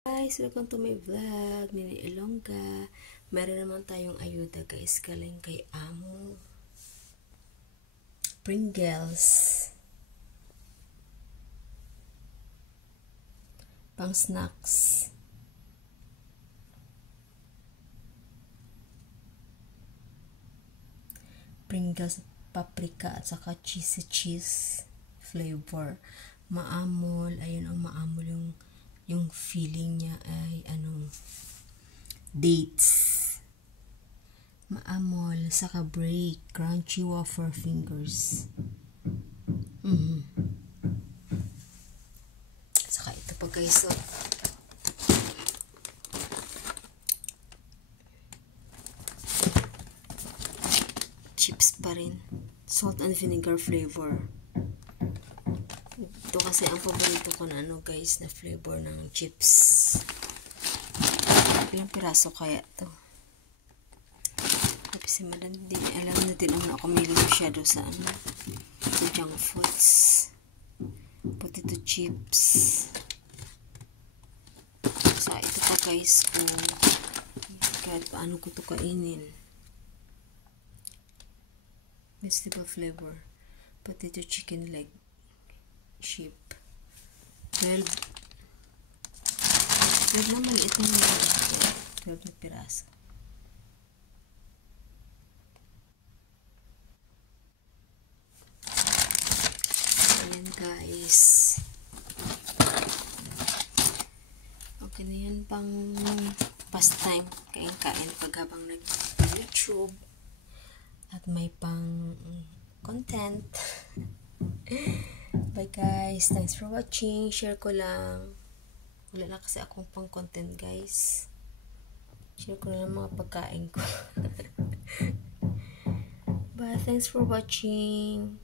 Guys, welcome to my vlog, Nini Ilongga. Meron naman tayong ayuda guys, galing kay Amo. Pringles. Pang snacks. Pringles, paprika at saka cheese flavor. Maamol, ayun ang maamol yung feeling niya ay dates. Maamol, saka break, crunchy wafer fingers. Saka ito pa guys, so chips pa rin. Salt and vinegar flavor. Ito kasi ang paborito ko na guys, na flavor ng chips. Ilang piraso kaya to? Tapos si madam din, alam na din naman ako may masyado sa sa junk foods. Potato chips. Sa ito pa guys ko. Kahit paano ko to kainin. Vegetable flavor. Potato chicken leg. Sheep. 12 naman ito na 12 na piraso. Ayan guys. Okay na yan pang pastime. Kain-kain pag habang nag-YouTube. At may pang content. Bye guys. Thanks for watching. Share ko lang. Wala na kasi akong pang content guys. Share ko lang mga pagkain ko. Bye. Thanks for watching.